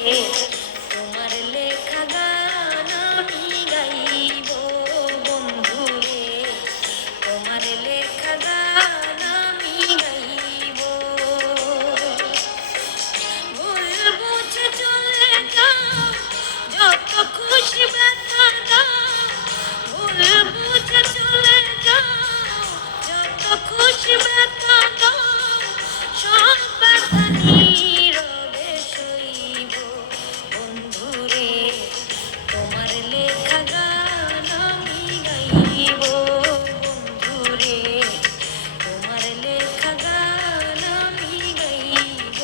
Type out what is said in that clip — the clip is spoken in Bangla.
তোমার লেখা গান আমি গাইব বন্ধুরে, তোমার লেখা গান আমি গাইব। ভুল বুঝে চলে যাও, যত খুশি ব্যথা দাও। ভুল বুঝে চলে যাও, যত খুশি ব্যথা দাও। সব ব্যথা নীরবে সইব বন্ধুরে, তোমার লেখা গান আমি গাইব বন্ধুরে, তোমার লেখা গান আমি গাইব।